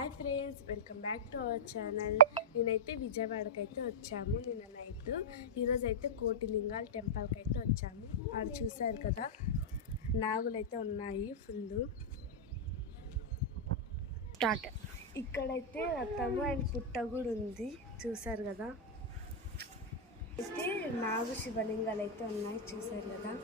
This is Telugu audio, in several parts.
Hi friends, welcome back to our channel. నేనైతే విజయవాడకి అయితే వచ్చాము నిన్న నైట్. ఈరోజు అయితే కోటిలింగాల టెంపుల్కి అయితే వచ్చాము. ఆడ చూసారు కదా, నాగులు అయితే ఉన్నాయి ఫుల్. స్టార్ట్. ఇక్కడైతే రథము అండ్ పుట్ట కూడా ఉంది, చూసారు కదా. అయితే నాగు శివలింగాలు అయితే ఉన్నాయి, చూసారు కదా.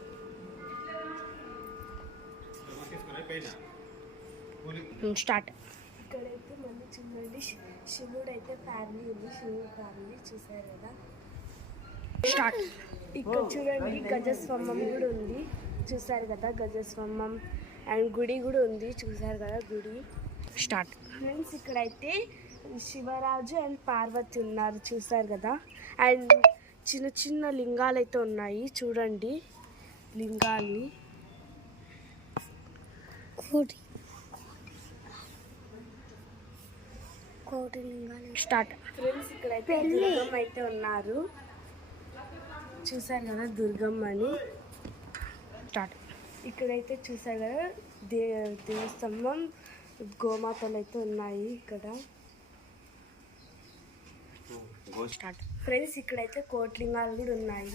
స్టార్ట్. ఇక్కడైతే మళ్ళీ చూడండి, శివుడు అయితే ఫ్యామిలీ ఉంది, శివుడు ఫ్యామిలీ, చూసారు కదా. స్టార్ట్. ఇక్కడ చూడండి గజస్తంభం కూడా ఉంది, చూసారు కదా. గజస్తంభం అండ్ గుడి కూడా ఉంది, చూసారు కదా గుడి. స్టార్ట్. ఫ్రెండ్స్, ఇక్కడైతే శివరాజు అండ్ పార్వతి ఉన్నారు, చూసారు కదా. అండ్ చిన్న చిన్న లింగాలు అయితే ఉన్నాయి, చూడండి లింగాల్ని. కోటిలింగాలు. స్టార్ట్. ఫ్రెండ్స్, ఇక్కడైతే దుర్గమ్మ అయితే ఉన్నారు, చూసారు కదా దుర్గమ్మని. స్టార్ట్. ఇక్కడైతే చూసారు కదా దేవస్తంభం, గోమాతలు అయితే ఉన్నాయి ఇక్కడ. స్టార్ట్. ఫ్రెండ్స్, ఇక్కడైతే కోటిలింగాలు కూడా ఉన్నాయి.